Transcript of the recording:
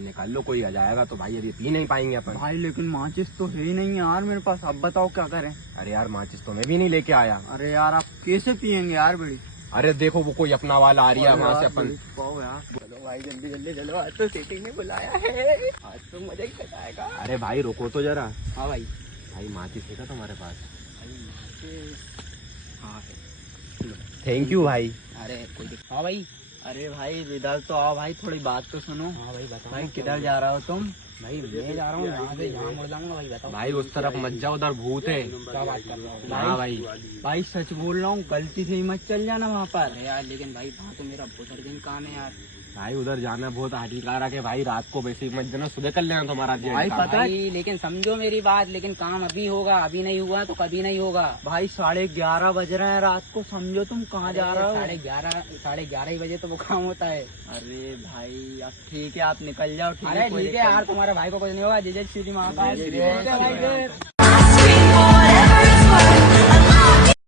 निकाल लो, कोई आ जाएगा तो भाई अभी पी नहीं पाएंगे अपन। भाई लेकिन माचिस तो है ही नहीं यार मेरे पास, अब बताओ क्या करें। अरे यार माचिस तो मैं भी नहीं लेके आया। अरे यार आप कैसे पियेंगे यार बीड़ी। अरे देखो वो कोई अपना वाला आ रही है वहाँ से अपन। यार चलो भाई जल्दी जल्दी चलो, आज तो सिटी ने बुलाया है, आज तो मजा ही बताएगा। अरे भाई रुको तो जरा। हाँ भाई। भाई माचिस है क्या तुम्हारे पास? हाँ थैंक यू भाई। अरे कोई हाँ भाई। अरे भाई इधर तो आओ भाई, थोड़ी बात तो सुनो। हाँ भाई बताओ। भाई किधर जा रहे हो तुम? भाई मैं जा रहा हूँ यहाँ से, यहाँ मुड़ जाऊंगा। भाई बताओ। भाई उस तरफ मत जाओ, उधर भूत है। क्या बात कर रहे हो? हाँ भाई। भाई सच बोल रहा हूँ, गलती से ही मत चल जाना वहाँ पर। अरे यार लेकिन भाई वहाँ तो मेरा बहुत दिन काम है यार। भाई उधर जाना बहुत हानिकारक है भाई, रात को वैसे ही मत जाना, सुबह कर लेना तुम्हारा भाई पता है, लेकिन समझो मेरी बात, लेकिन काम अभी होगा, अभी नहीं हुआ तो कभी नहीं होगा। भाई 11:30 बज रहे हैं रात को, समझो तुम कहाँ जा रहे हो? 11:30 ही बजे तो वो काम होता है। अरे भाई अब ठीक है आप निकल जाओ। अरे ठीक है यार, तुम्हारे भाई को कुछ नहीं होगा। जय जय श्री महाकाल। जय श्री महाकाल।